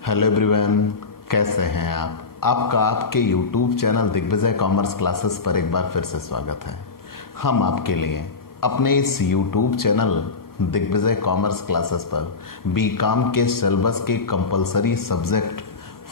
Hello everyone, कैसे हैं आप? आपका आपके YouTube channel Digvijay commerce classes पर एक बार फिर से स्वागत है। हम आपके लिए अपने इस YouTube channel Digvijay commerce classes पर बीकॉम के सिलेबस के कंपलसरी सब्जेक्ट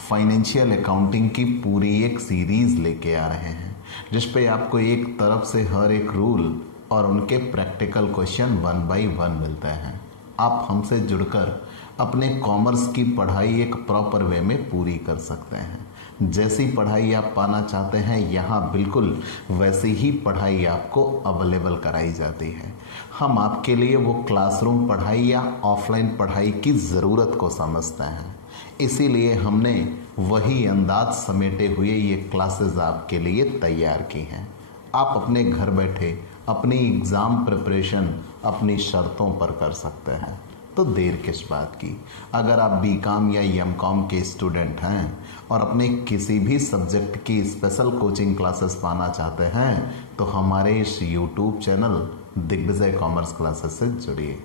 फाइनेंशियल अकाउंटिंग की पूरी एक सीरीज लेके आ रहे हैं, जिस पे आपको एक तरफ से हर एक रूल और उनके प्रैक्टिकल क्वेश्चन 1 बाय 1 मिलते हैं। आप हमसे जुड़कर अपने कॉमर्स की पढ़ाई एक प्रॉपर वे में पूरी कर सकते हैं। जैसी पढ़ाई आप पाना चाहते हैं, यहाँ बिल्कुल वैसी ही पढ़ाई आपको अवेलेबल कराई जाती है। हम आपके लिए वो क्लासरूम पढ़ाई या ऑफलाइन पढ़ाई की ज़रूरत को समझते हैं, इसीलिए हमने वही अंदाज समेटे हुए ये क्लासेस आपके लिए तैयार की हैं। आप अपने घर बैठे अपनी एग्ज़ाम प्रिपरेशन अपनी शर्तों पर कर सकते हैं, तो देर किस बात की। अगर आप बीकॉम या एमकॉम के स्टूडेंट हैं और अपने किसी भी सब्जेक्ट की स्पेशल कोचिंग क्लासेस पाना चाहते हैं, तो हमारे इस YouTube channel Digvijay commerce classes से जुड़िए।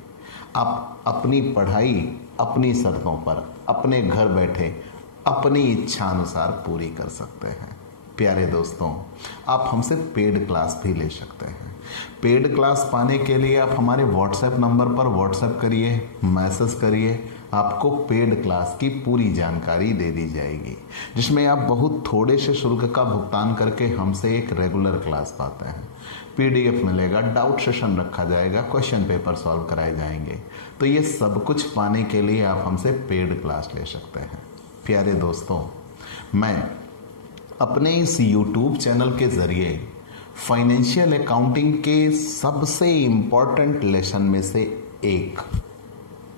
आप अपनी पढ़ाई अपनी शर्तों पर अपने घर बैठे अपनी इच्छा अनुसार पूरी कर सकते हैं। प्यारे दोस्तों, आप हमसे पेड क्लास भी ले सकते हैं। पेड क्लास पाने के लिए आप हमारे व्हाट्सएप नंबर पर व्हाट्सएप करिए, मैसेज करिए, आपको पेड क्लास की पूरी जानकारी दे दी जाएगी, जिसमें आप बहुत थोड़े से शुल्क का भुगतान करके हमसे एक रेगुलर क्लास पाते हैं। पीडीएफ मिलेगा, डाउट सेशन रखा जाएगा, क्वेश्चन पेपर सॉल्व कराए जाएंगे। तो ये सब कुछ पाने के लिए आप हमसे पेड क्लास ले सकते हैं। प्यारे दोस्तों, मैं अपने इस यूट्यूब चैनल के ज़रिए फाइनेंशियल अकाउंटिंग के सबसे इम्पॉर्टेंट लेसन में से एक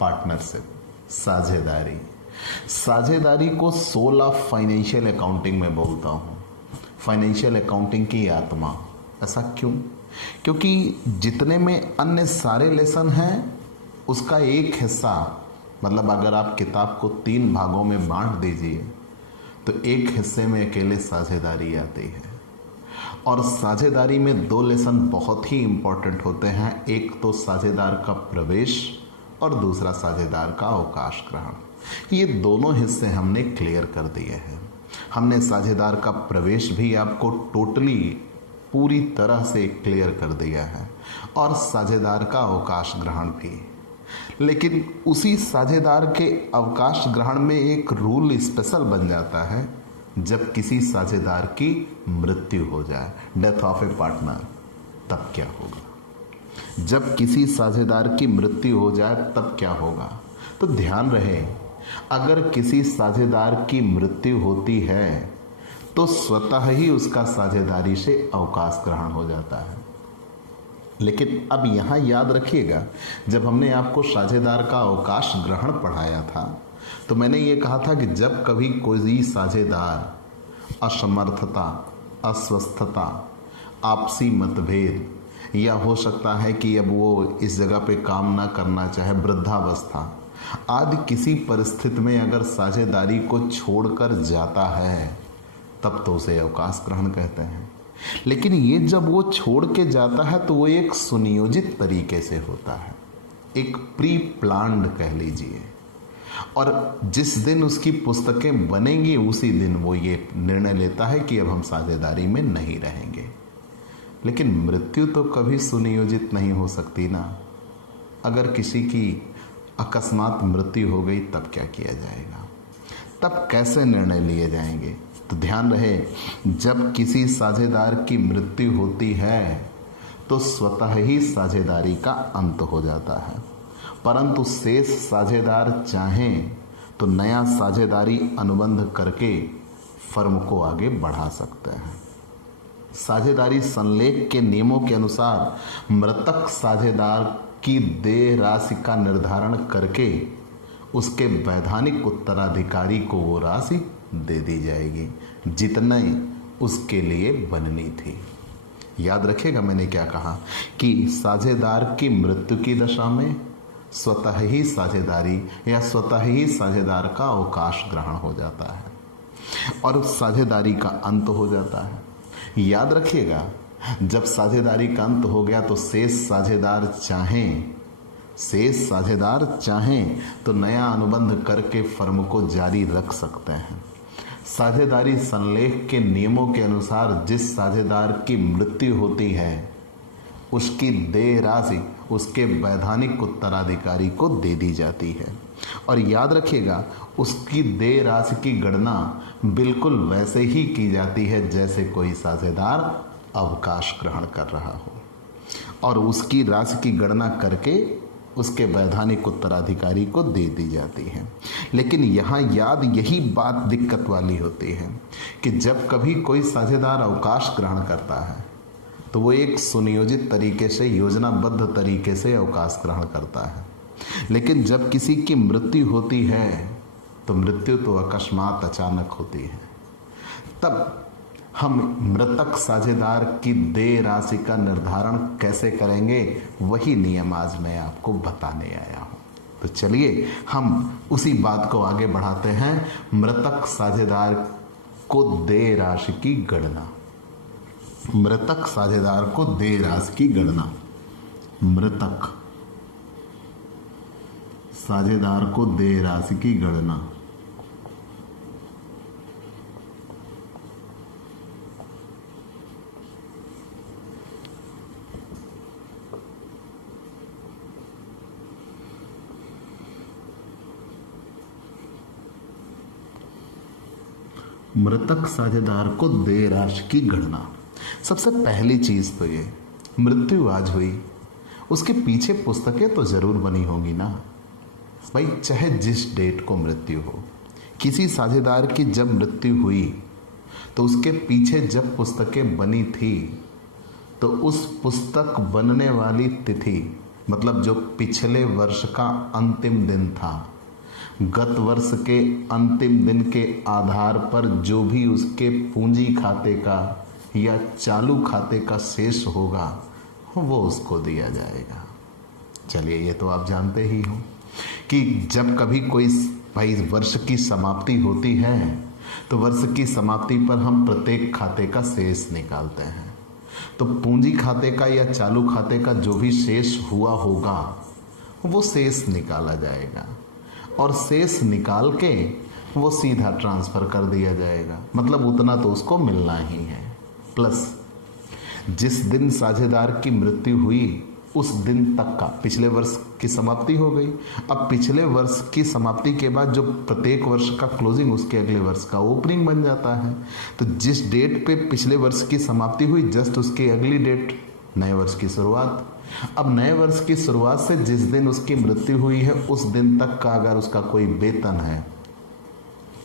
पार्टनरशिप, साझेदारी को सोल ऑफ फाइनेंशियल अकाउंटिंग में बोलता हूँ। फाइनेंशियल अकाउंटिंग की आत्मा। ऐसा क्यों? क्योंकि जितने में अन्य सारे लेसन हैं, उसका एक हिस्सा, मतलब अगर आप किताब को 3 भागों में बांट दीजिए तो एक हिस्से में अकेले साझेदारी आती है। और साझेदारी में 2 लेसन बहुत ही इम्पोर्टेंट होते हैं। एक तो साझेदार का प्रवेश और दूसरा साझेदार का अवकाश ग्रहण। ये दोनों हिस्से हमने क्लियर कर दिए हैं। हमने साझेदार का प्रवेश भी आपको टोटली पूरी तरह से क्लियर कर दिया है और साझेदार का अवकाश ग्रहण भी। लेकिन उसी साझेदार के अवकाश ग्रहण में एक रूल स्पेशल बन जाता है, जब किसी साझेदार की मृत्यु हो जाए, डेथ ऑफ ए पार्टनर, तब क्या होगा? जब किसी साझेदार की मृत्यु हो जाए तब क्या होगा? तो ध्यान रहे, अगर किसी साझेदार की मृत्यु होती है तो स्वतः ही उसका साझेदारी से अवकाश ग्रहण हो जाता है। लेकिन अब यहाँ याद रखिएगा, जब हमने आपको साझेदार का अवकाश ग्रहण पढ़ाया था तो मैंने ये कहा था कि जब कभी कोई साझेदार असमर्थता, अस्वस्थता, आपसी मतभेद, या हो सकता है कि अब वो इस जगह पे काम ना करना चाहे, वृद्धावस्था आदि किसी परिस्थिति में अगर साझेदारी को छोड़कर जाता है, तब तो उसे अवकाश ग्रहण कहते हैं। लेकिन ये जब वो छोड़ के जाता है तो वो एक सुनियोजित तरीके से होता है, एक प्री प्लान्ड कह लीजिए। और जिस दिन उसकी पुस्तकें बनेंगी उसी दिन वो ये निर्णय लेता है कि अब हम साझेदारी में नहीं रहेंगे। लेकिन मृत्यु तो कभी सुनियोजित नहीं हो सकती ना। अगर किसी की अकस्मात मृत्यु हो गई तब क्या किया जाएगा? तब कैसे निर्णय लिए जाएंगे? तो ध्यान रहे, जब किसी साझेदार की मृत्यु होती है तो स्वतः ही साझेदारी का अंत हो जाता है, परंतु शेष साझेदार चाहें तो नया साझेदारी अनुबंध करके फर्म को आगे बढ़ा सकते हैं। साझेदारी संलेख के नियमों के अनुसार मृतक साझेदार की देय राशि का निर्धारण करके उसके वैधानिक उत्तराधिकारी को वो राशि दे दी जाएगी जितने उसके लिए बननी थी। याद रखिएगा मैंने क्या कहा, कि साझेदार की मृत्यु की दशा में स्वतः ही साझेदारी या स्वतः ही साझेदार का अवकाश ग्रहण हो जाता है और साझेदारी का अंत हो जाता है। याद रखिएगा, जब साझेदारी का अंत हो गया तो शेष साझेदार चाहें शेष साझेदार चाहें तो नया अनुबंध करके फर्म को जारी रख सकते हैं। साझेदारी संलेख के नियमों के अनुसार जिस साझेदार की मृत्यु होती है उसकी देय राशि उसके वैधानिक उत्तराधिकारी को दे दी जाती है। और याद रखिएगा, उसकी देय राशि की गणना बिल्कुल वैसे ही की जाती है जैसे कोई साझेदार अवकाश ग्रहण कर रहा हो, और उसकी राशि की गणना करके उसके वैधानिक उत्तराधिकारी को दे दी जाती है। लेकिन यहाँ याद यही बात दिक्कत वाली होती है कि जब कभी कोई साझेदार अवकाश ग्रहण करता है तो वो एक सुनियोजित तरीके से, योजनाबद्ध तरीके से अवकाश ग्रहण करता है। लेकिन जब किसी की मृत्यु होती है तो मृत्यु तो अकस्मात अचानक होती है, तब हम मृतक साझेदार की देय राशि का निर्धारण कैसे करेंगे, वही नियम आज मैं आपको बताने आया हूँ। तो चलिए हम उसी बात को आगे बढ़ाते हैं। मृतक साझेदार को देय राशि की गणना। मृतक साझेदार को देय राशि की गणना। मृतक साझेदार को देय राशि की गणना। मृतक साझेदार को देय राशि की गणना। सबसे पहली चीज तो ये, मृत्यु आज हुई, उसके पीछे पुस्तकें तो जरूर बनी होंगी ना भाई, चाहे जिस डेट को मृत्यु हो। किसी साझेदार की जब मृत्यु हुई तो उसके पीछे जब पुस्तकें बनी थी तो उस पुस्तक बनने वाली तिथि, मतलब जो पिछले वर्ष का अंतिम दिन था, गत वर्ष के अंतिम दिन के आधार पर जो भी उसके पूंजी खाते का या चालू खाते का शेष होगा वो उसको दिया जाएगा। चलिए, ये तो आप जानते ही हो कि जब कभी कोई भाई वर्ष की समाप्ति होती है तो वर्ष की समाप्ति पर हम प्रत्येक खाते का शेष निकालते हैं। तो पूंजी खाते का या चालू खाते का जो भी शेष हुआ होगा वो शेष निकाला जाएगा, और शेष निकाल के वो सीधा ट्रांसफर कर दिया जाएगा। मतलब उतना तो उसको मिलना ही है, प्लस जिस दिन साझेदार की मृत्यु हुई उस दिन तक का, पिछले वर्ष की समाप्ति हो गई। अब पिछले वर्ष की समाप्ति के बाद जो प्रत्येक वर्ष का क्लोजिंग उसके अगले वर्ष का ओपनिंग बन जाता है। तो जिस डेट पे पिछले वर्ष की समाप्ति हुई, जस्ट उसकी अगली डेट नए वर्ष की शुरुआत। अब नए वर्ष की शुरुआत से जिस दिन उसकी मृत्यु हुई है उस दिन तक का अगर उसका कोई वेतन है,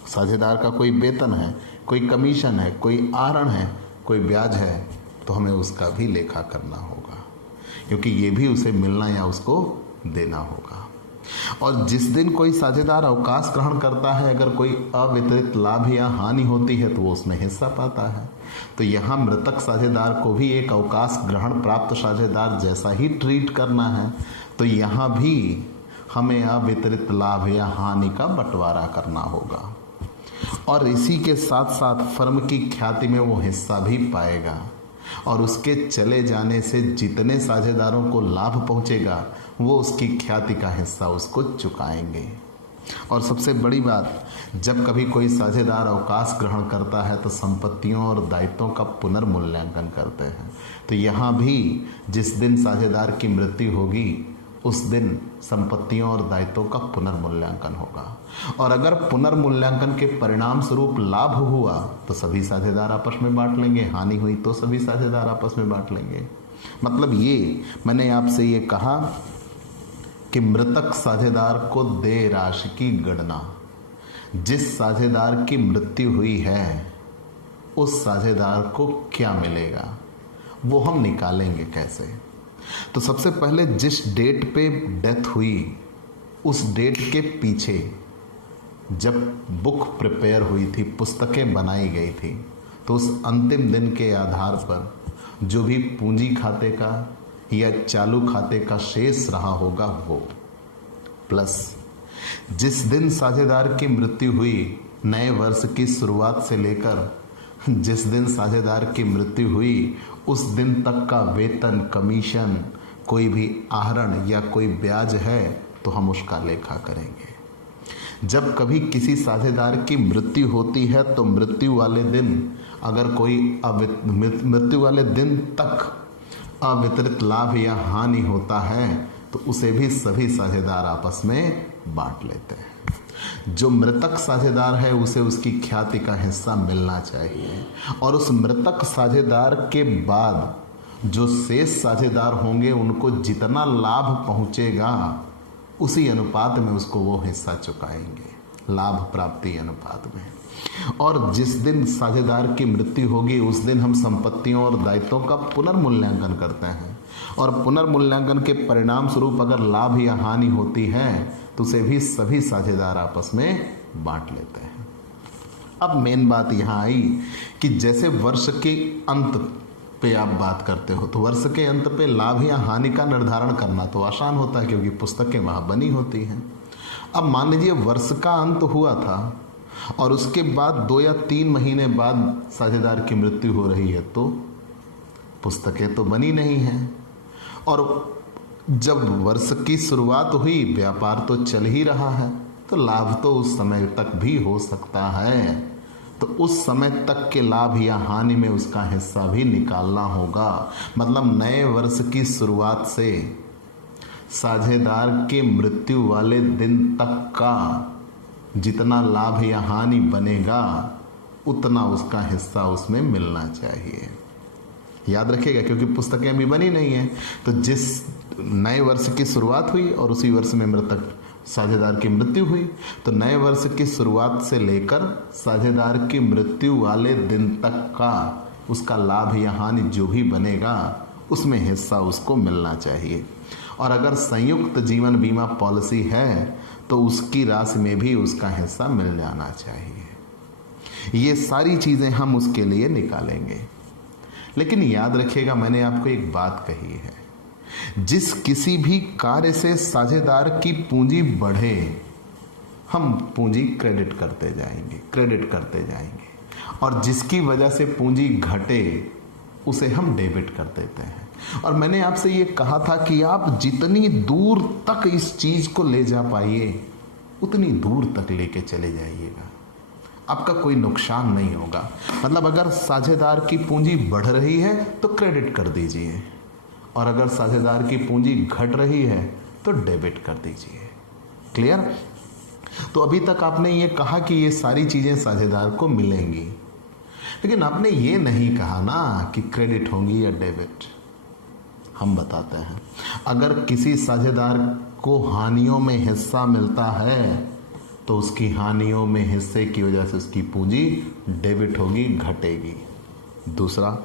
साझेदार का कोई वेतन है, कोई कमीशन है, कोई आहरण है, कोई ब्याज है, तो हमें उसका भी लेखा करना होगा, क्योंकि ये भी उसे मिलना या उसको देना होगा। और जिस दिन कोई साझेदार अवकाश ग्रहण करता है, अगर कोई अवितरित लाभ या हानि होती है तो वो उसमें हिस्सा पाता है। तो यहाँ मृतक साझेदार को भी एक अवकाश ग्रहण प्राप्त साझेदार जैसा ही ट्रीट करना है। तो यहाँ भी हमें अवितरित लाभ या हानि का बंटवारा करना होगा, और इसी के साथ साथ फर्म की ख्याति में वो हिस्सा भी पाएगा, और उसके चले जाने से जितने साझेदारों को लाभ पहुंचेगा वो उसकी ख्याति का हिस्सा उसको चुकाएंगे। और सबसे बड़ी बात, जब कभी कोई साझेदार अवकाश ग्रहण करता है तो संपत्तियों और दायित्वों का पुनर्मूल्यांकन करते हैं। तो यहाँ भी जिस दिन साझेदार की मृत्यु होगी उस दिन संपत्तियों और दायित्वों का पुनर्मूल्यांकन होगा, और अगर पुनर्मूल्यांकन के परिणाम स्वरूप लाभ हुआ तो सभी साझेदार आपस में बांट लेंगे, हानि हुई तो सभी साझेदार आपस में बांट लेंगे। मतलब ये मैंने आपसे ये कहा कि मृतक साझेदार को देय राशि की गणना, जिस साझेदार की मृत्यु हुई है उस साझेदार को क्या मिलेगा वो हम निकालेंगे कैसे। तो सबसे पहले जिस डेट पे डेथ हुई उस डेट के पीछे जब बुक प्रिपेयर हुई थी, पुस्तकें बनाई गई थी, तो उस अंतिम दिन के आधार पर जो भी पूंजी खाते का या चालू खाते का शेष रहा होगा वो, प्लस जिस दिन साझेदार की मृत्यु हुई नए वर्ष की शुरुआत से लेकर जिस दिन साझेदार की मृत्यु हुई उस दिन तक का वेतन, कमीशन, कोई भी आहरण या कोई ब्याज है तो हम उसका लेखा करेंगे। जब कभी किसी साझेदार की मृत्यु होती है तो मृत्यु वाले दिन अगर कोई मृत्यु वाले दिन तक अवितरित लाभ या हानि होता है तो उसे भी सभी साझेदार आपस में बांट लेते हैं। जो मृतक साझेदार है उसे उसकी ख्याति का हिस्सा मिलना चाहिए और उस मृतक साझेदार के बाद जो शेष साझेदार होंगे उनको जितना लाभ पहुंचेगा उसी अनुपात में उसको वो हिस्सा चुकाएंगे, लाभ प्राप्ति अनुपात में। और जिस दिन साझेदार की मृत्यु होगी उस दिन हम संपत्तियों और दायित्वों का पुनर्मूल्यांकन करते हैं और पुनर्मूल्यांकन के परिणाम स्वरूप अगर लाभ या हानि होती है तो उसे भी सभी साझेदार आपस में बांट लेते हैं। अब मेन बात यहाँ आई कि जैसे वर्ष के अंत पे आप बात करते हो तो वर्ष के अंत पे लाभ या हानि का निर्धारण करना तो आसान होता है क्योंकि पुस्तकें वहाँ बनी होती हैं। अब मान लीजिए वर्ष का अंत हुआ था और उसके बाद 2 या 3 महीने बाद साझेदार की मृत्यु हो रही है तो पुस्तकें तो बनी नहीं हैं और जब वर्ष की शुरुआत हुई व्यापार तो चल ही रहा है तो लाभ तो उस समय तक भी हो सकता है। तो उस समय तक के लाभ या हानि में उसका हिस्सा भी निकालना होगा। मतलब नए वर्ष की शुरुआत से साझेदार के मृत्यु वाले दिन तक का जितना लाभ या हानि बनेगा उतना उसका हिस्सा उसमें मिलना चाहिए। याद रखिएगा क्योंकि पुस्तकें अभी बनी नहीं हैं। तो जिस नए वर्ष की शुरुआत हुई और उसी वर्ष में मृतक साझेदार की मृत्यु हुई तो नए वर्ष की शुरुआत से लेकर साझेदार की मृत्यु वाले दिन तक का उसका लाभ या हानि जो भी बनेगा उसमें हिस्सा उसको मिलना चाहिए। और अगर संयुक्त जीवन बीमा पॉलिसी है तो उसकी राशि में भी उसका हिस्सा मिल जाना चाहिए। ये सारी चीज़ें हम उसके लिए निकालेंगे। लेकिन याद रखिएगा मैंने आपको एक बात कही है, जिस किसी भी कार्य से साझेदार की पूंजी बढ़े हम पूंजी क्रेडिट करते जाएंगे और जिसकी वजह से पूंजी घटे उसे हम डेबिट कर देते हैं। और मैंने आपसे ये कहा था कि आप जितनी दूर तक इस चीज को ले जा पाइए उतनी दूर तक लेके चले जाइएगा, आपका कोई नुकसान नहीं होगा। मतलब अगर साझेदार की पूंजी बढ़ रही है तो क्रेडिट कर दीजिए और अगर साझेदार की पूंजी घट रही है तो डेबिट कर दीजिए। क्लियर? तो अभी तक आपने ये कहा कि ये सारी चीजें साझेदार को मिलेंगी, लेकिन आपने ये नहीं कहा ना कि क्रेडिट होंगी या डेबिट। हम बताते हैं, अगर किसी साझेदार को हानियों में हिस्सा मिलता है तो उसकी हानियों में हिस्से की वजह से उसकी पूंजी डेबिट होगी, घटेगी। दूसरा,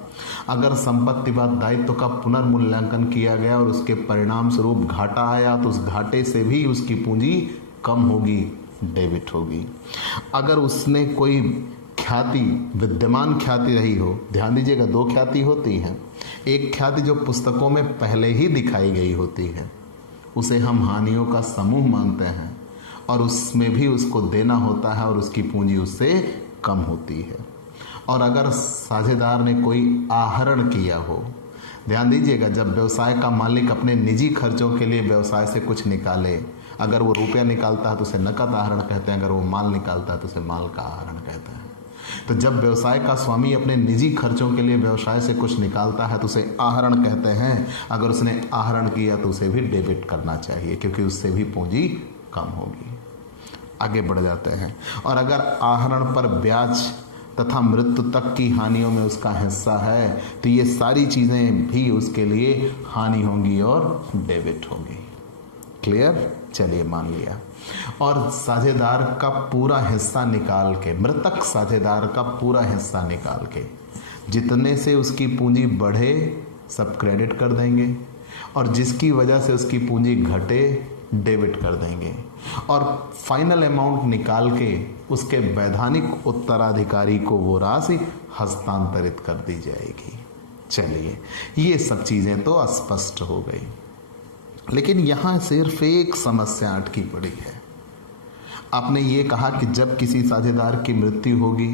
अगर संपत्तिवाद दायित्व का पुनर्मूल्यांकन किया गया और उसके परिणाम स्वरूप घाटा आया तो उस घाटे से भी उसकी पूंजी कम होगी, डेबिट होगी। अगर उसने कोई ख्याति, विद्यमान ख्याति रही हो, ध्यान दीजिएगा 2 ख्याति होती हैं, एक ख्याति जो पुस्तकों में पहले ही दिखाई गई होती है उसे हम हानियों का समूह मानते हैं और उसमें भी उसको देना होता है और उसकी पूंजी उससे कम होती है। और अगर साझेदार ने कोई आहरण किया हो, ध्यान दीजिएगा जब व्यवसाय का मालिक अपने निजी खर्चों के लिए व्यवसाय से कुछ निकाले, अगर वो रुपया निकालता है तो उसे नकद आहरण कहते हैं, अगर वो माल निकालता है तो उसे माल का आहरण कहते हैं। तो जब व्यवसाय का स्वामी अपने निजी खर्चों के लिए व्यवसाय से कुछ निकालता है तो उसे आहरण कहते हैं, अगर उसने आहरण किया तो उसे भी डेबिट करना चाहिए क्योंकि उससे भी पूंजी कम होगी। आगे बढ़ जाते हैं, और अगर आहरण पर ब्याज तथा मृत्यु तक की हानियों में उसका हिस्सा है तो ये सारी चीज़ें भी उसके लिए हानि होंगी और डेबिट होगी। क्लियर? चलिए मान लिया। और साझेदार का पूरा हिस्सा निकाल के, मृतक साझेदार का पूरा हिस्सा निकाल के जितने से उसकी पूंजी बढ़े सब क्रेडिट कर देंगे और जिसकी वजह से उसकी पूंजी घटे डेबिट कर देंगे और फाइनल अमाउंट निकाल के उसके वैधानिक उत्तराधिकारी को वो राशि हस्तांतरित कर दी जाएगी। चलिए, ये सब चीज़ें तो स्पष्ट हो गई, लेकिन यहाँ सिर्फ एक समस्या अटकी पड़ी है। आपने ये कहा कि जब किसी साझेदार की मृत्यु होगी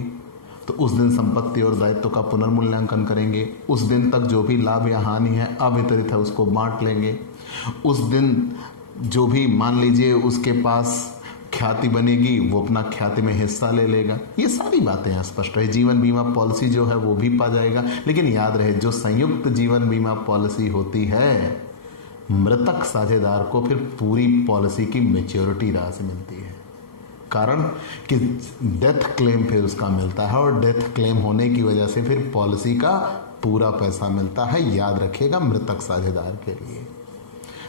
तो उस दिन संपत्ति और दायित्व का पुनर्मूल्यांकन करेंगे। उस दिन तक जो भी लाभ या हानि है अवितरित है उसको बांट लेंगे। उस दिन जो भी मान लीजिए उसके पास ख्याति बनेगी वो अपना ख्याति में हिस्सा ले लेगा। ये सारी बातें स्पष्ट है। जीवन बीमा पॉलिसी जो है वो भी पा जाएगा। लेकिन याद रहे जो संयुक्त जीवन बीमा पॉलिसी होती है मृतक साझेदार को फिर पूरी पॉलिसी की मैच्योरिटी राशि मिलती है। कारण कि डेथ क्लेम फिर उसका मिलता है और डेथ क्लेम होने की वजह से फिर पॉलिसी का पूरा पैसा मिलता है। याद रखिएगा मृतक साझेदार के लिए।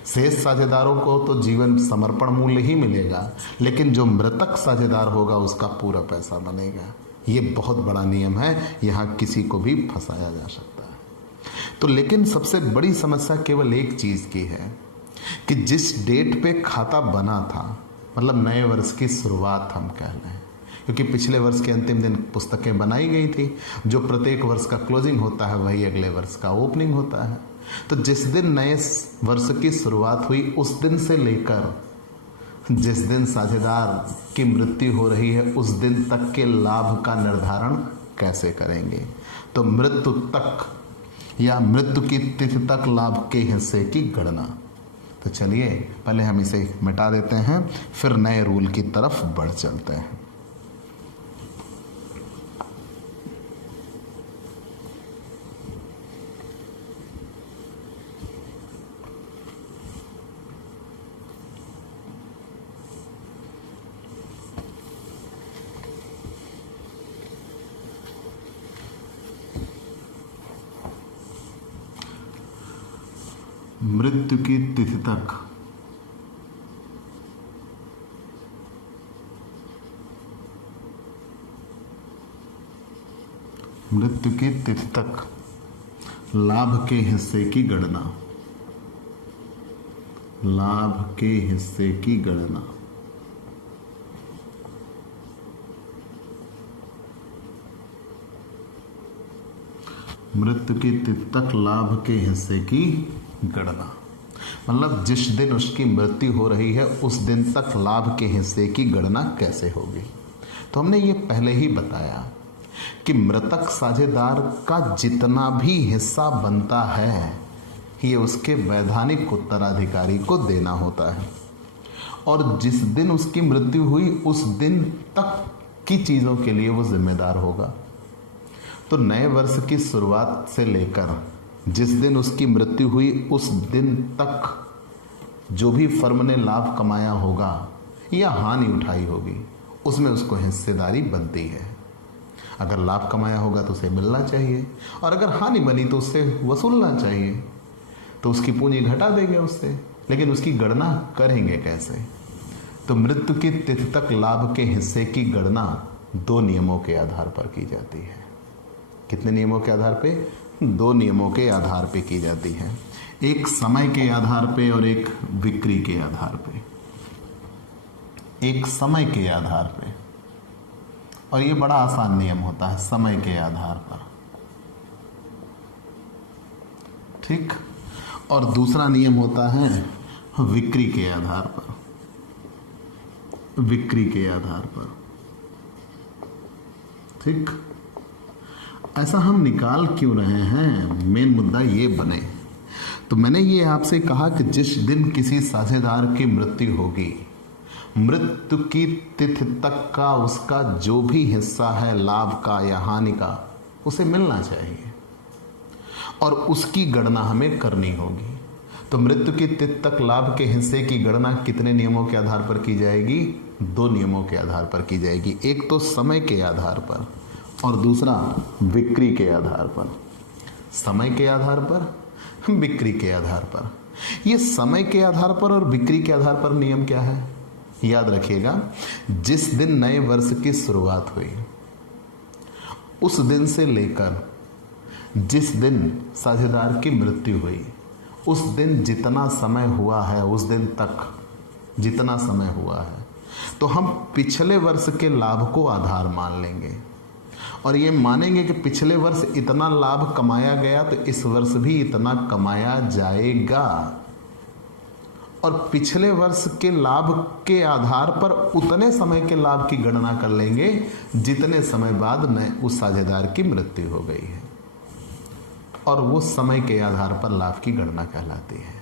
शेष साझेदारों को तो जीवन समर्पण मूल्य ही मिलेगा, लेकिन जो मृतक साझेदार होगा उसका पूरा पैसा बनेगा। ये बहुत बड़ा नियम है, यहाँ किसी को भी फंसाया जा सकता है। तो लेकिन सबसे बड़ी समस्या केवल एक चीज की है कि जिस डेट पे खाता बना था, मतलब नए वर्ष की शुरुआत हम कह रहे हैं, क्योंकि पिछले वर्ष के अंतिम दिन पुस्तकें बनाई गई थी। जो प्रत्येक वर्ष का क्लोजिंग होता है वही अगले वर्ष का ओपनिंग होता है। तो जिस दिन नए वर्ष की शुरुआत हुई उस दिन से लेकर जिस दिन साझेदार की मृत्यु हो रही है उस दिन तक के लाभ का निर्धारण कैसे करेंगे? तो मृत्यु तक या मृत्यु की तिथि तक लाभ के हिस्से की गणना। तो चलिए पहले हम इसे मिटा देते हैं, फिर नए रूल की तरफ बढ़ चलते हैं। मृत्यु की तिथि तक मृत्यु की तिथि तक लाभ के हिस्से की गणना। लाभ के हिस्से की गणना। मृत्यु की तिथि तक लाभ के हिस्से की गणना मतलब जिस दिन उसकी मृत्यु हो रही है उस दिन तक लाभ के हिस्से की गणना कैसे होगी। तो हमने ये पहले ही बताया कि मृतक साझेदार का जितना भी हिस्सा बनता है ये उसके वैधानिक उत्तराधिकारी को देना होता है, और जिस दिन उसकी मृत्यु हुई उस दिन तक की चीजों के लिए वो जिम्मेदार होगा। तो नए वर्ष की शुरुआत से लेकर जिस दिन उसकी मृत्यु हुई उस दिन तक जो भी फर्म ने लाभ कमाया होगा या हानि उठाई होगी उसमें उसको हिस्सेदारी बनती है। अगर लाभ कमाया होगा तो उसे मिलना चाहिए, और अगर हानि बनी तो उससे वसूलना चाहिए। तो उसकी पूंजी घटा देंगे उससे, लेकिन उसकी गणना करेंगे कैसे? तो मृत्यु की तिथि तक लाभ के हिस्से की गणना 2 नियमों के आधार पर की जाती है। कितने नियमों के आधार पे? 2 नियमों के आधार पे की जाती है। एक समय के आधार पे और एक बिक्री के आधार पे। एक समय के आधार पे, और ये बड़ा आसान नियम होता है, समय के आधार पर, ठीक। और दूसरा नियम होता है बिक्री के आधार पर। बिक्री के आधार पर, ठीक। ऐसा हम निकाल क्यों रहे हैं? मेन मुद्दा ये बने। तो मैंने ये आपसे कहा कि जिस दिन किसी साझेदार की मृत्यु होगी, मृत्यु की तिथि तक का उसका जो भी हिस्सा है लाभ का या हानि का उसे मिलना चाहिए, और उसकी गणना हमें करनी होगी। तो मृत्यु की तिथि तक लाभ के हिस्से की गणना कितने नियमों के आधार पर की जाएगी? 2 नियमों के आधार पर की जाएगी। एक तो समय के आधार पर और दूसरा बिक्री के आधार पर। समय के आधार पर, बिक्री के आधार पर। ये समय के आधार पर और बिक्री के आधार पर नियम क्या है? याद रखिएगा, जिस दिन नए वर्ष की शुरुआत हुई उस दिन से लेकर जिस दिन साझेदार की मृत्यु हुई उस दिन जितना समय हुआ है, उस दिन तक जितना समय हुआ है, तो हम पिछले वर्ष के लाभ को आधार मान लेंगे और ये मानेंगे कि पिछले वर्ष इतना लाभ कमाया गया तो इस वर्ष भी इतना कमाया जाएगा। और पिछले वर्ष के लाभ के आधार पर उतने समय के लाभ की गणना कर लेंगे जितने समय बाद उस साझेदार की मृत्यु हो गई है, और वो समय के आधार पर लाभ की गणना कहलाती है।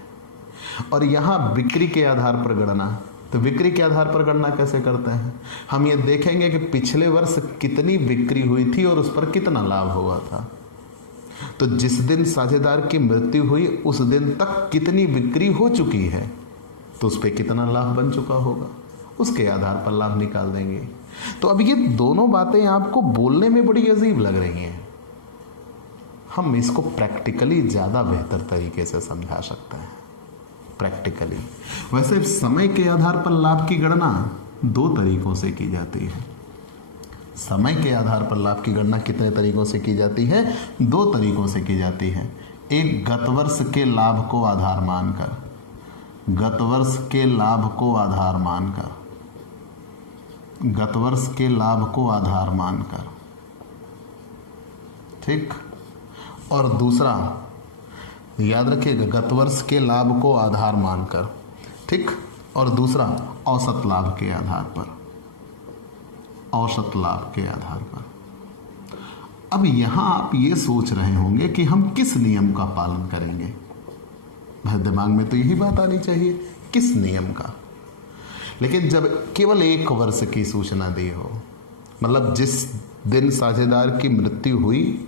और यहाँ बिक्री के आधार पर गणना, तो बिक्री के आधार पर गणना कैसे करते हैं? हम ये देखेंगे कि पिछले वर्ष कितनी बिक्री हुई थी और उस पर कितना लाभ हुआ था। तो जिस दिन साझेदार की मृत्यु हुई उस दिन तक कितनी बिक्री हो चुकी है, तो उस पर कितना लाभ बन चुका होगा, उसके आधार पर लाभ निकाल देंगे। तो अब ये दोनों बातें आपको बोलने में बड़ी अजीब लग रही हैं, हम इसको प्रैक्टिकली ज़्यादा बेहतर तरीके से समझा सकते हैं। प्रैक्टिकली वैसे समय के आधार पर लाभ की गणना दो तरीकों से की जाती है। समय के आधार पर लाभ की गणना कितने तरीकों से की जाती है? दो तरीकों से की जाती है। एक गत वर्ष के लाभ को आधार मानकर, गत वर्ष के लाभ को आधार मानकर, गत वर्ष के लाभ को आधार मानकर, ठीक। और दूसरा याद रखिएगा, गत वर्ष के लाभ को आधार मानकर, ठीक। और दूसरा औसत लाभ के आधार पर, औसत लाभ के आधार पर। अब यहां आप ये सोच रहे होंगे कि हम किस नियम का पालन करेंगे। दिमाग में तो यही बात आनी चाहिए, किस नियम का। लेकिन जब केवल एक वर्ष की सूचना दी हो, मतलब जिस दिन साझेदार की मृत्यु हुई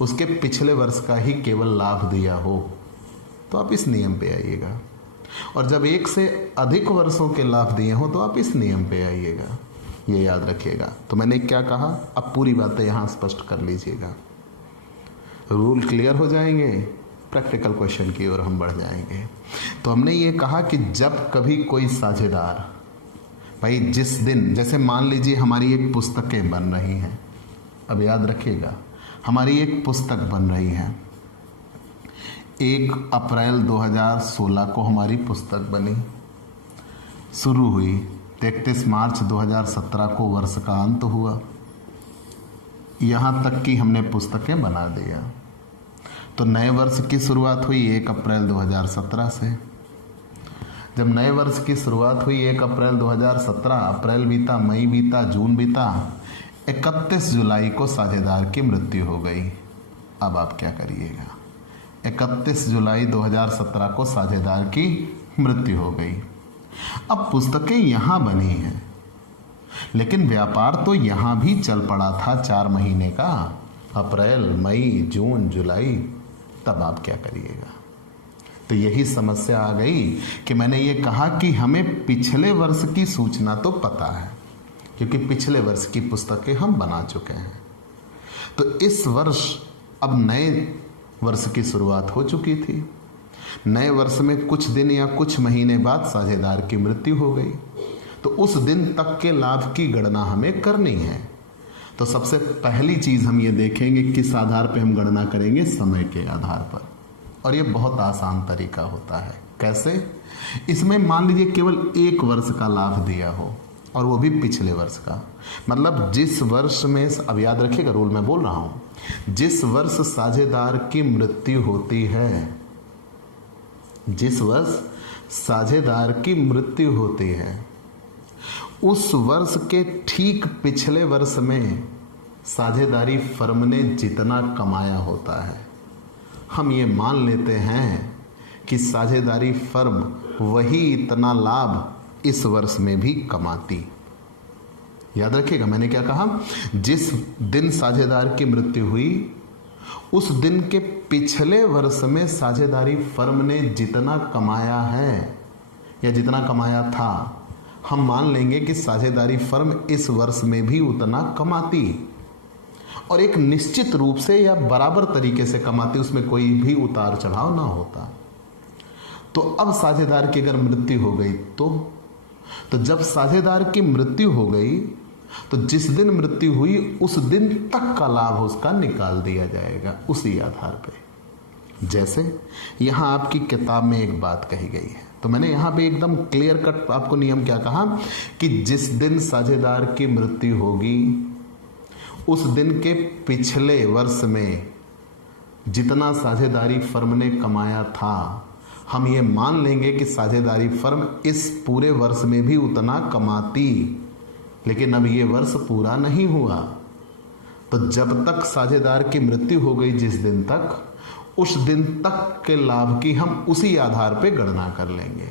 उसके पिछले वर्ष का ही केवल लाभ दिया हो, तो आप इस नियम पे आइएगा। और जब एक से अधिक वर्षों के लाभ दिए हो तो आप इस नियम पे आइएगा। ये याद रखिएगा। तो मैंने क्या कहा, अब पूरी बातें यहाँ स्पष्ट कर लीजिएगा। रूल क्लियर हो जाएंगे, प्रैक्टिकल क्वेश्चन की ओर हम बढ़ जाएंगे। तो हमने ये कहा कि जब कभी कोई साझेदार, भाई जिस दिन, जैसे मान लीजिए हमारी एक पुस्तकें बन रही हैं, अब याद रखिएगा हमारी एक पुस्तक बन रही है, 1 अप्रैल 2016 को हमारी पुस्तक बनी, शुरू हुई, 31 मार्च 2017 को वर्ष का अंत हुआ। यहाँ तक कि हमने पुस्तकें बना दिया। तो नए वर्ष की शुरुआत हुई 1 अप्रैल 2017 से। जब नए वर्ष की शुरुआत हुई 1 अप्रैल 2017, अप्रैल बीता, मई बीता, जून बीता, 31 जुलाई को साझेदार की मृत्यु हो गई। अब आप क्या करिएगा, 31 जुलाई 2017 को साझेदार की मृत्यु हो गई। अब पुस्तकें यहां बनी हैं, लेकिन व्यापार तो यहां भी चल पड़ा था 4 महीने का, अप्रैल, मई, जून, जुलाई। तब आप क्या करिएगा? तो यही समस्या आ गई कि मैंने ये कहा कि हमें पिछले वर्ष की सूचना तो पता है, क्योंकि पिछले वर्ष की पुस्तकें हम बना चुके हैं। तो इस वर्ष अब नए वर्ष की शुरुआत हो चुकी थी। नए वर्ष में कुछ दिन या कुछ महीने बाद साझेदार की मृत्यु हो गई, तो उस दिन तक के लाभ की गणना हमें करनी है। तो सबसे पहली चीज हम ये देखेंगे किस आधार पे हम गणना करेंगे, समय के आधार पर। और ये बहुत आसान तरीका होता है। कैसे? इसमें मान लीजिए केवल 1 वर्ष का लाभ दिया हो, और वो भी पिछले वर्ष का। मतलब जिस वर्ष में, अब याद रखिएगा रूल मैं बोल रहा हूं, जिस वर्ष साझेदार की मृत्यु होती है, जिस वर्ष साझेदार की मृत्यु होती है, उस वर्ष के ठीक पिछले वर्ष में साझेदारी फर्म ने जितना कमाया होता है, हम ये मान लेते हैं कि साझेदारी फर्म वही इतना लाभ इस वर्ष में भी कमाती। याद रखिएगा मैंने क्या कहा, जिस दिन साझेदार की मृत्यु हुई उस दिन के पिछले वर्ष में साझेदारी फर्म ने जितना कमाया है या जितना कमाया था, हम मान लेंगे कि साझेदारी फर्म इस वर्ष में भी उतना कमाती, और एक निश्चित रूप से या बराबर तरीके से कमाती, उसमें कोई भी उतार चढ़ाव ना होता। तो अब साझेदार की अगर मृत्यु हो गई तो जब साझेदार की मृत्यु हो गई तो जिस दिन मृत्यु हुई उस दिन तक का लाभ उसका निकाल दिया जाएगा उसी आधार पे। जैसे यहां आपकी किताब में एक बात कही गई है, तो मैंने यहां पे एकदम क्लियर कट आपको नियम क्या कहा कि जिस दिन साझेदार की मृत्यु होगी उस दिन के पिछले वर्ष में जितना साझेदारी फर्म ने कमाया था, हम ये मान लेंगे कि साझेदारी फर्म इस पूरे वर्ष में भी उतना कमाती, लेकिन अब ये वर्ष पूरा नहीं हुआ, तो जब तक साझेदार की मृत्यु हो गई जिस दिन तक, उस दिन तक के लाभ की हम उसी आधार पे गणना कर लेंगे।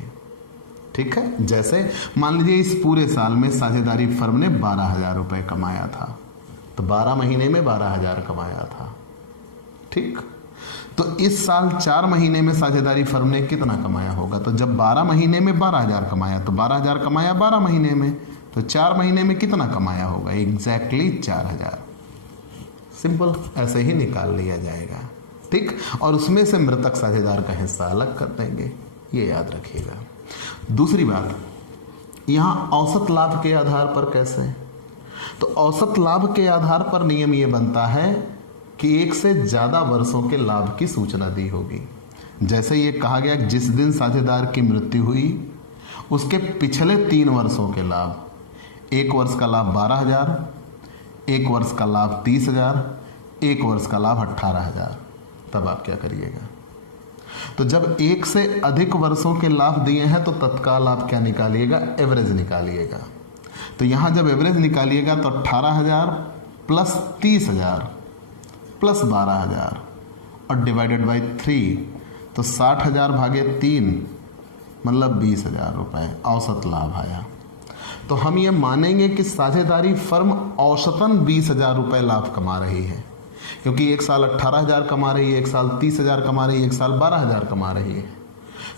ठीक है, जैसे मान लीजिए इस पूरे साल में साझेदारी फर्म ने 12,000 रुपये कमाया था, तो 12 महीने में 12,000 कमाया था। ठीक, तो इस साल 4 महीने में साझेदारी फर्म ने कितना कमाया होगा? तो जब 12 महीने में 12,000 कमाया, तो 12,000 कमाया 12 महीने में, तो 4 महीने में कितना कमाया होगा? एग्जैक्टली 4,000। सिंपल, ऐसे ही निकाल लिया जाएगा। ठीक, और उसमें से मृतक साझेदार का हिस्सा अलग कर देंगे, ये याद रखिएगा। दूसरी बात, यहां औसत लाभ के आधार पर कैसे? तो औसत लाभ के आधार पर नियम ये बनता है कि एक से ज्यादा वर्षों के लाभ की सूचना दी होगी। जैसे ये कहा गया कि जिस दिन साझेदार की मृत्यु हुई उसके पिछले 3 वर्षों के लाभ, 1 वर्ष का लाभ 12,000, 1 वर्ष का लाभ 30,000, 1 वर्ष का लाभ 18,000। तब आप क्या करिएगा? तो जब 1 से अधिक वर्षों के लाभ दिए हैं तो तत्काल आप क्या निकालिएगा? एवरेज निकालिएगा। तो यहां जब एवरेज निकालिएगा तो 18,000 प्लस 30,000 प्लस 12,000 और डिवाइडेड बाई 3, तो 60,000 भागे 3 मतलब 20,000 रुपये औसत लाभ आया। तो हम ये मानेंगे कि साझेदारी फर्म औसतन 20,000 रुपये लाभ कमा रही है, क्योंकि एक साल 18,000 कमा रही है, एक साल 30,000 कमा रही है, एक साल 12,000 कमा रही है।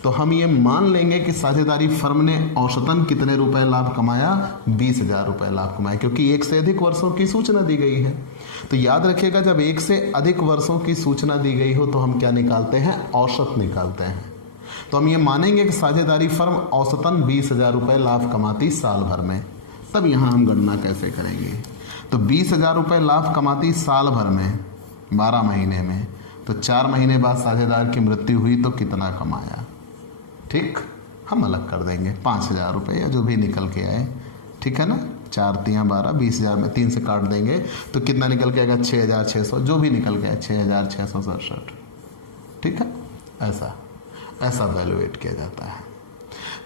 तो हम ये मान लेंगे कि साझेदारी फर्म ने औसतन कितने रुपए लाभ कमाया? 20,000 रुपये लाभ कमाया, क्योंकि 1 से अधिक वर्षों की सूचना दी गई है। तो याद रखिएगा, जब 1 से अधिक वर्षों की सूचना दी गई हो तो हम क्या निकालते हैं? औसत निकालते हैं। तो हम ये मानेंगे कि साझेदारी फर्म औसतन 20,000 रुपये लाभ कमाती साल भर में। तब यहाँ हम गणना कैसे करेंगे? तो 20,000 रुपये लाभ कमाती साल भर में 12 महीने में, तो 4 महीने बाद साझेदार की मृत्यु हुई तो कितना कमाया? ठीक, हम अलग कर देंगे 5,000 रुपये या जो भी निकल के आए। ठीक है ना, 4 3 12, 20,000 में 3 से काट देंगे तो कितना निकल के आएगा? 6,600, जो भी निकल के आए 6,667। ठीक है, ऐसा वैल्यूएट किया जाता है।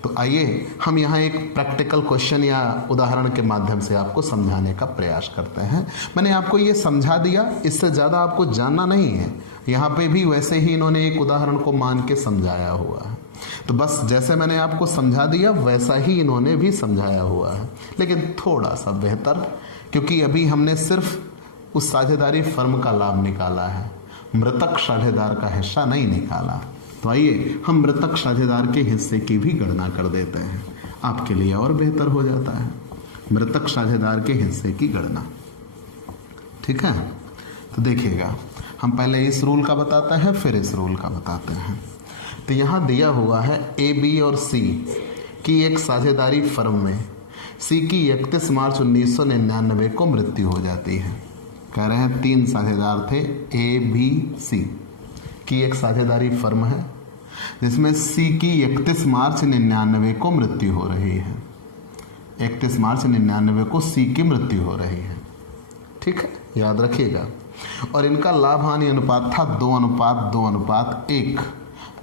तो आइए हम यहाँ एक प्रैक्टिकल क्वेश्चन या उदाहरण के माध्यम से आपको समझाने का प्रयास करते हैं। मैंने आपको ये समझा दिया, इससे ज़्यादा आपको जानना नहीं है। यहाँ पे भी वैसे ही इन्होंने एक उदाहरण को मान के समझाया हुआ है। तो बस जैसे मैंने आपको समझा दिया वैसा ही इन्होंने भी समझाया हुआ है, लेकिन थोड़ा सा बेहतर, क्योंकि अभी हमने सिर्फ उस साझेदारी फर्म का लाभ निकाला है, मृतक साझेदार का हिस्सा नहीं निकाला। तो आइए हम मृतक साझेदार के हिस्से की भी गणना कर देते हैं, आपके लिए और बेहतर हो जाता है। मृतक साझेदार के हिस्से की गणना, ठीक है। तो देखिएगा, हम पहले इस रूल का बताते हैं फिर इस रूल का बताते हैं। तो यहाँ दिया हुआ है ए, बी और सी की एक साझेदारी फर्म में सी की 31 मार्च 1999 को मृत्यु हो जाती है। कह रहे हैं 3 साझेदार थे, ए, बी, सी की एक साझेदारी फर्म है जिसमें सी की 31 मार्च 99 को मृत्यु हो रही है। 31 मार्च 99 को सी की मृत्यु हो रही है, ठीक है, याद रखिएगा। और इनका लाभ हानि अनुपात था 2:2:1,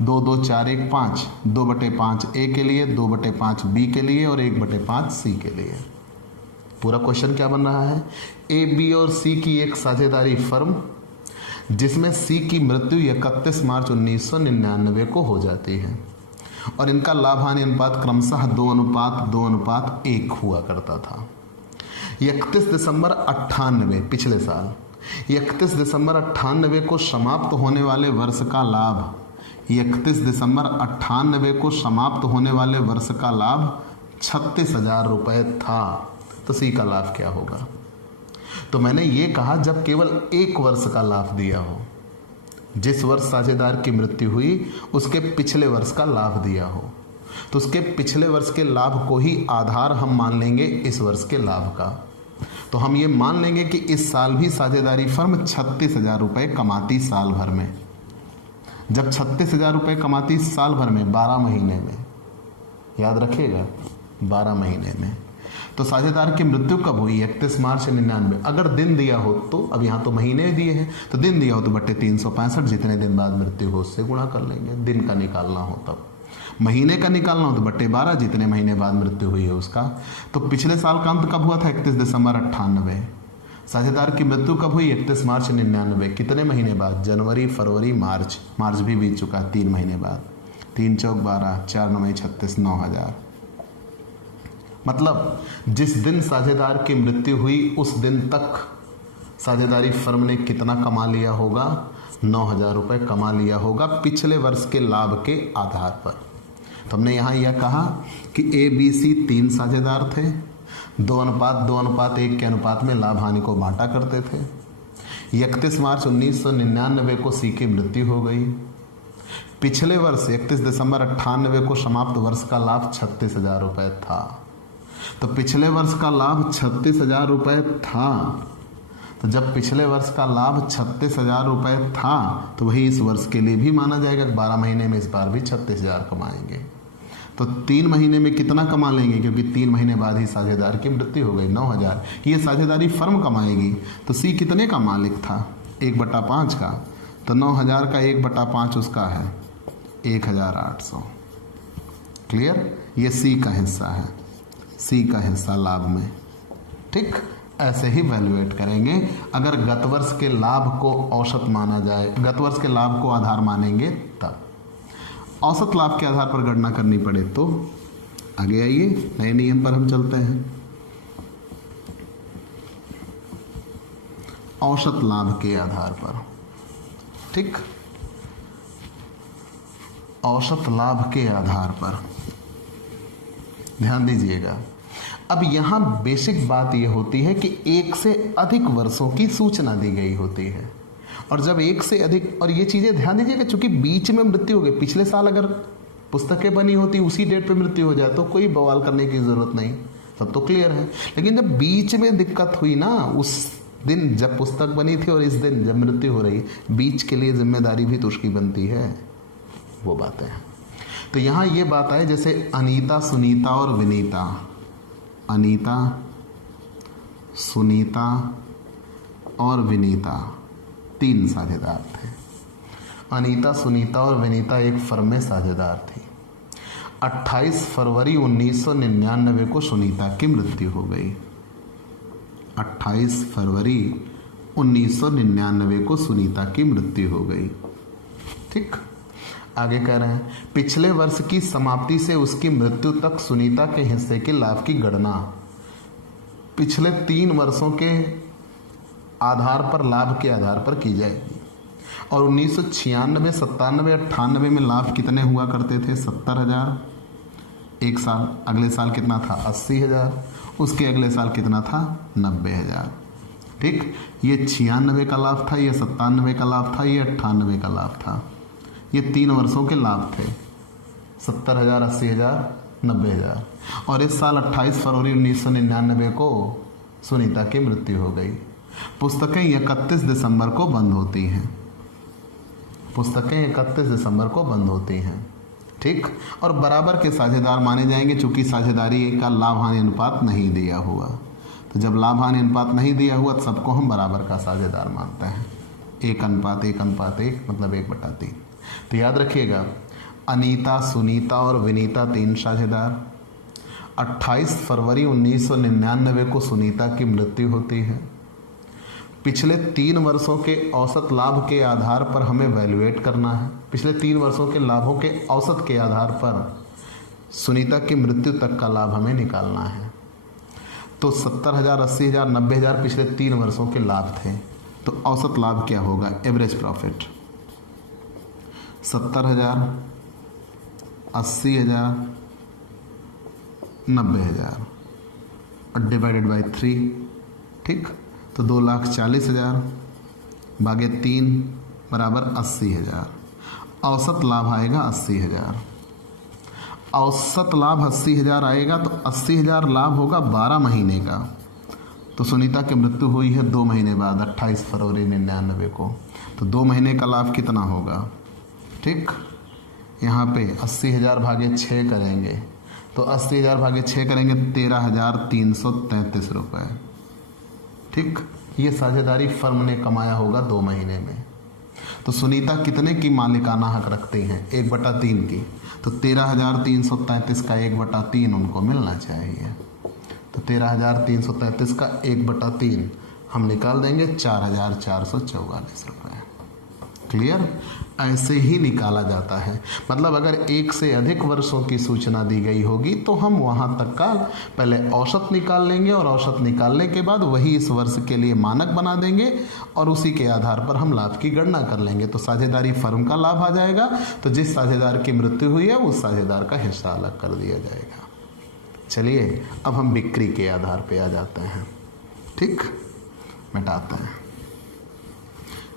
2:2:4:1:5, 2/5 ए के लिए, 2/5 बी के लिए और 1/5 सी के लिए। पूरा क्वेश्चन क्या बन रहा है? ए, बी और सी की एक साझेदारी फर्म जिसमें सी की मृत्यु 31 मार्च 1999 को हो जाती है और इनका लाभ हानि अनुपात क्रमशः 2:2:1 हुआ करता था। 31 दिसंबर 98 पिछले साल 31 दिसंबर 98 को समाप्त होने वाले वर्ष का लाभ 31 दिसंबर 98 को समाप्त होने वाले वर्ष का लाभ 36,000 रुपये था। तो सी का लाभ क्या होगा? तो मैंने ये कहा जब केवल 1 वर्ष का लाभ दिया हो, जिस वर्ष साझेदार की मृत्यु हुई उसके पिछले वर्ष का लाभ दिया हो, तो उसके पिछले वर्ष के लाभ को ही आधार हम मान लेंगे इस वर्ष के लाभ का। तो हम ये मान लेंगे कि इस साल भी साझेदारी फर्म 36,000 रुपये कमाती साल भर में। जब 36,000 रुपये कमाती साल भर में 12 महीने में, याद रखिएगा 12 महीने में, तो साझेदार की मृत्यु कब हुई? 31 मार्च 99। अगर दिन दिया हो तो, अब यहाँ तो महीने दिए हैं, तो दिन दिया हो तो बट्टे 365, जितने दिन बाद मृत्यु हो उससे गुणा कर लेंगे। दिन का निकालना हो तब, महीने का निकालना हो तो बट्टे 12, जितने महीने बाद मृत्यु हुई है उसका। तो पिछले साल का अंत कब हुआ था? 31 दिसंबर 98। साझेदार की मृत्यु कब हुई? 31 मार्च 99। कितने महीने बाद? जनवरी, फरवरी, मार्च। मार्च भी बीत चुका, 3 महीने बाद। 3 चौक 12, 4 9 36, 9000। मतलब जिस दिन साझेदार की मृत्यु हुई उस दिन तक साझेदारी फर्म ने कितना कमा लिया होगा? 9000 रुपये कमा लिया होगा पिछले वर्ष के लाभ के आधार पर। तो हमने यहाँ यह कहा कि ABC 3 साझेदार थे, 2:1 के अनुपात में लाभ हानि को बांटा करते थे। 31 मार्च 1999 को C की मृत्यु हो गई। पिछले वर्ष 31 दिसंबर 98 को समाप्त वर्ष का लाभ 36,000 रुपये था। तो पिछले वर्ष का लाभ 36,000 रुपये था। तो जब पिछले वर्ष का लाभ 36,000 रुपये था तो वही इस वर्ष के लिए भी माना जाएगा। 12 महीने में इस बार भी 36,000 कमाएंगे। तो 3 महीने में कितना कमा लेंगे? क्योंकि 3 महीने बाद ही साझेदार की मृत्यु हो गई। 9000 ये साझेदारी फर्म कमाएगी। तो C कितने का मालिक था? 1/5 का। तो 9000 का 1/5 उसका है 1800। क्लियर? ये C का हिस्सा है, C का हिस्सा लाभ में। ठीक, ऐसे ही वैल्यूएट करेंगे। अगर गत वर्ष के लाभ को औसत माना जाए, गत वर्ष के लाभ को आधार मानेंगे, तब औसत लाभ के आधार पर गणना करनी पड़े तो आगे आइए, नए नियम पर हम चलते हैं। औसत लाभ के आधार पर, ठीक, औसत लाभ के आधार पर ध्यान दीजिएगा। अब यहां बेसिक बात यह होती है कि एक से अधिक वर्षों की सूचना दी गई होती है। और जब एक से अधिक, और ये चीजें ध्यान दीजिएगा, चूंकि बीच में मृत्यु हो गई, पिछले साल अगर पुस्तकें बनी होती उसी डेट पे मृत्यु हो जाए तो कोई बवाल करने की जरूरत नहीं, सब तो क्लियर है। लेकिन जब बीच में दिक्कत हुई ना, उस दिन जब पुस्तक बनी थी और इस दिन जब मृत्यु हो रही, बीच के लिए जिम्मेदारी भी तो उसकी बनती है, वो बातें हैं। तो यहां ये बात है, जैसे अनीता, सुनीता और विनीता, अनीता, सुनीता और विनीता 3 साझेदार थे। अनीता, सुनीता और विनीता एक फर्म में साझेदार थी। 28 फरवरी 1999 को सुनीता की मृत्यु हो गई। 28 फरवरी 1999 को सुनीता की मृत्यु हो गई। ठीक, आगे कह रहे हैं, पिछले वर्ष की समाप्ति से उसकी मृत्यु तक सुनीता के हिस्से के लाभ की गणना पिछले 3 वर्षों के आधार पर, लाभ के आधार पर की जाएगी। और 1996, 97, 98 में लाभ कितने हुआ करते थे? 70,000 एक साल। अगले साल कितना था? 80,000। उसके अगले साल कितना था? 90,000। ठीक, ये 96 का लाभ था, ये 97 का लाभ था, ये 98 का लाभ था। ये 3 वर्षों के लाभ थे, 70,000, 80,000, 90,000। और इस साल 28 फरवरी 1999 को सुनीता की मृत्यु हो गई। पुस्तकें 31 दिसंबर को बंद होती हैं। पुस्तकें 31 दिसंबर को बंद होती हैं। ठीक, और बराबर के साझेदार माने जाएंगे, चूंकि साझेदारी का लाभ हानि अनुपात नहीं दिया हुआ। तो जब लाभ हानि अनुपात नहीं दिया हुआ तो सबको हम बराबर का साझेदार मानते हैं। 1:1:1 मतलब 1/3। तो याद रखिएगा, अनीता, सुनीता और विनीता 3 साझेदार। 28 फरवरी 1999 को सुनीता की मृत्यु होती है। पिछले 3 वर्षों के औसत लाभ के आधार पर हमें वैल्यूएट करना है। पिछले 3 वर्षों के लाभों के औसत के आधार पर सुनीता की मृत्यु तक का लाभ हमें निकालना है। तो 70,000, 80,000, 90,000 पिछले 3 वर्षों के लाभ थे। तो औसत लाभ क्या होगा? एवरेज प्रॉफिट 70,000, 80,000, 90,000 और डिवाइडेड बाय 3। ठीक, तो 2,40,000 भागे 3 बराबर 80,000। औसत लाभ आएगा 80,000। औसत लाभ 80,000 आएगा, तो 80,000 लाभ होगा 12 महीने का। तो सुनीता की मृत्यु हुई है 2 महीने बाद, 28 फरवरी 1999 को। तो 2 महीने का लाभ कितना होगा? ठीक, यहाँ पे 80,000 भागे 6 करेंगे तो 80,000 भागे 6 करेंगे 13,333 रुपये। ठीक, ये साझेदारी फर्म ने कमाया होगा 2 महीने में। तो सुनीता कितने की मालिकाना हक रखती हैं? 1/3 की। तो 13,333 का 1/3 उनको मिलना चाहिए। तो 13,333 का 1/3 हम निकाल देंगे 4,444 रुपये। क्लियर? ऐसे ही निकाला जाता है। मतलब अगर 1 से अधिक वर्षों की सूचना दी गई होगी तो हम वहां तक का पहले औसत निकाल लेंगे और औसत निकालने के बाद वही इस वर्ष के लिए मानक बना देंगे और उसी के आधार पर हम लाभ की गणना कर लेंगे। तो साझेदारी फर्म का लाभ आ जाएगा। तो जिस साझेदार की मृत्यु हुई है उस साझेदार का हिस्सा अलग कर दिया जाएगा। चलिए अब हम बिक्री के आधार पर आ जाते हैं। ठीक, मिटाते हैं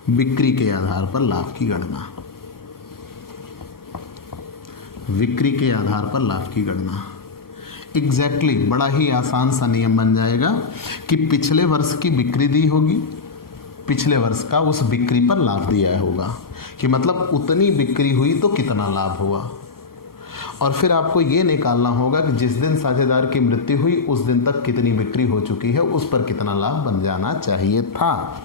बिक्री के आधार पर लाभ की गणना। बिक्री के आधार पर लाभ की गणना एग्जैक्टली बड़ा ही आसान सा नियम बन जाएगा कि पिछले वर्ष की बिक्री दी होगी, पिछले वर्ष का उस बिक्री पर लाभ दिया होगा कि मतलब उतनी बिक्री हुई तो कितना लाभ हुआ। और फिर आपको ये निकालना होगा कि जिस दिन साझेदार की मृत्यु हुई उस दिन तक कितनी बिक्री हो चुकी है, उस पर कितना लाभ बन जाना चाहिए था।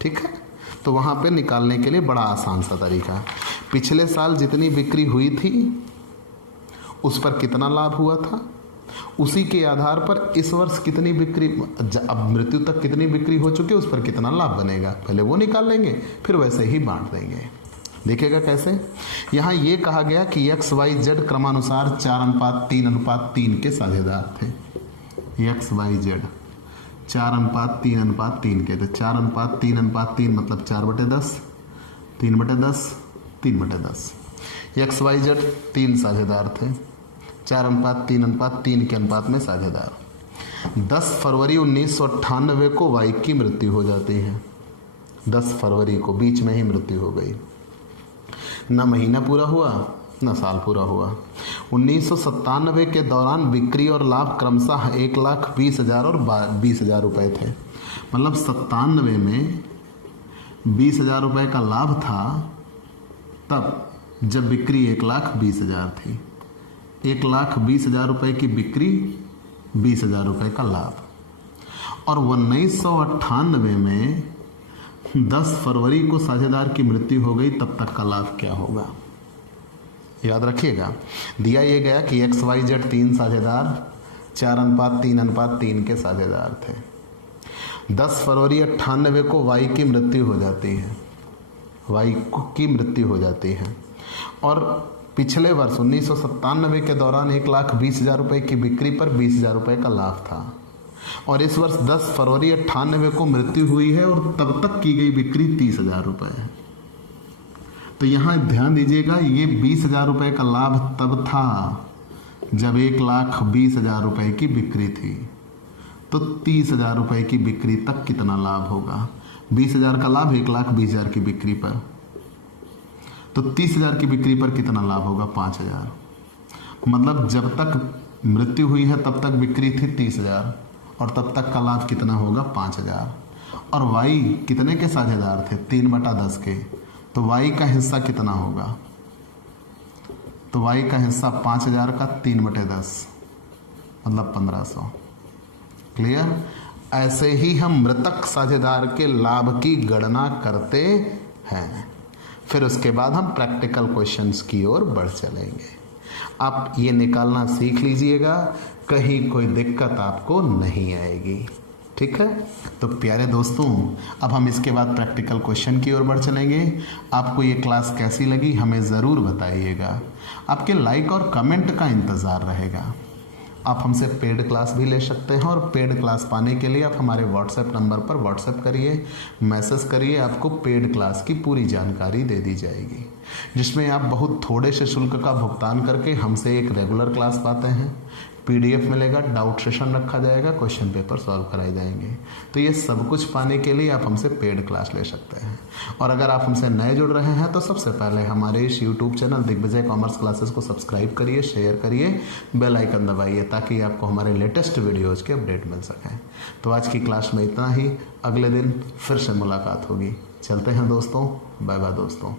ठीक है, तो वहाँ पे निकालने के लिए बड़ा आसान सा तरीका है। पिछले साल जितनी बिक्री हुई थी उस पर कितना लाभ हुआ था, उसी के आधार पर इस वर्ष कितनी बिक्री, अब मृत्यु तक कितनी बिक्री हो चुकी है उस पर कितना लाभ बनेगा, पहले वो निकाल लेंगे फिर वैसे ही बांट देंगे। देखिएगा कैसे। यहाँ ये कहा गया कि XYZ क्रमानुसार 4:3:3 के साझेदार थे। XYZ 4:3:3 के थे। 4:3:3 मतलब 4/10, 3/10, 3/10। XYZ 3 साझेदार थे, 4:3:3 के अनुपात में साझेदार। 10 फरवरी 1998 को वाई की मृत्यु हो जाती है। 10 फरवरी को बीच में ही मृत्यु हो गई, ना महीना पूरा हुआ ना साल पूरा हुआ। 1997 के दौरान बिक्री और लाभ क्रमशः 1,20,000 और 20,000 रुपये थे। मतलब 97 में 20,000 रुपये का लाभ था तब जब बिक्री 1,20,000 थी। 1,20,000 रुपये की बिक्री, 20,000 रुपये का लाभ। और 1998 में 10 फरवरी को साझेदार की मृत्यु हो गई, तब तक का लाभ क्या होगा याद रखिएगा। दिया ये गया कि XYZ 3 साझेदार, 4:3:3 के साझेदार थे। 10 फरवरी 98 को वाई की मृत्यु हो जाती है, वाई की मृत्यु हो जाती है। और पिछले वर्ष 1997 के दौरान 1,20,000 रुपये की बिक्री पर 20,000 रुपये का लाभ था। और इस वर्ष 10 फरवरी 98 को मृत्यु हुई है और तब तक की गई बिक्री 30,000 रुपये है। तो यहाँ ध्यान दीजिएगा, ये 20,000 रुपये का लाभ तब था जब 1,20,000 रुपये की बिक्री थी। तो 30,000 रुपये की बिक्री तक कितना लाभ होगा। 20,000 का लाभ 1,20,000 की बिक्री पर, तो 30,000 की बिक्री पर कितना लाभ होगा 5,000। मतलब जब तक मृत्यु हुई है तब तक बिक्री थी 30,000 और तब तक का लाभ कितना होगा 5,000। और वाई कितने के साझेदार थे 3/10 के, तो वाई का हिस्सा कितना होगा, तो वाई का हिस्सा 5,000 का 3/10 मतलब 1,500। क्लियर। ऐसे ही हम मृतक साझेदार के लाभ की गणना करते हैं। फिर उसके बाद हम प्रैक्टिकल क्वेश्चंस की ओर बढ़ चलेंगे। आप ये निकालना सीख लीजिएगा, कहीं कोई दिक्कत आपको नहीं आएगी। ठीक है, तो प्यारे दोस्तों अब हम इसके बाद प्रैक्टिकल क्वेश्चन की ओर बढ़ चलेंगे। आपको ये क्लास कैसी लगी हमें ज़रूर बताइएगा। आपके लाइक और कमेंट का इंतज़ार रहेगा। आप हमसे पेड क्लास भी ले सकते हैं और पेड क्लास पाने के लिए आप हमारे व्हाट्सएप नंबर पर व्हाट्सएप करिए, मैसेज करिए, आपको पेड क्लास की पूरी जानकारी दे दी जाएगी, जिसमें आप बहुत थोड़े से शुल्क का भुगतान करके हमसे एक रेगुलर क्लास पाते हैं। PDF मिलेगा, डाउट सेशन रखा जाएगा, क्वेश्चन पेपर सॉल्व कराए जाएंगे। तो ये सब कुछ पाने के लिए आप हमसे पेड क्लास ले सकते हैं। और अगर आप हमसे नए जुड़ रहे हैं तो सबसे पहले हमारे इस YouTube channel Digvijay commerce classes को सब्सक्राइब करिए, शेयर करिए, बेल आइकन दबाइए ताकि आपको हमारे लेटेस्ट वीडियोज़ के अपडेट मिल सकें। तो आज की क्लास में इतना ही, अगले दिन फिर से मुलाकात होगी। चलते हैं दोस्तों, बाय बाय दोस्तों।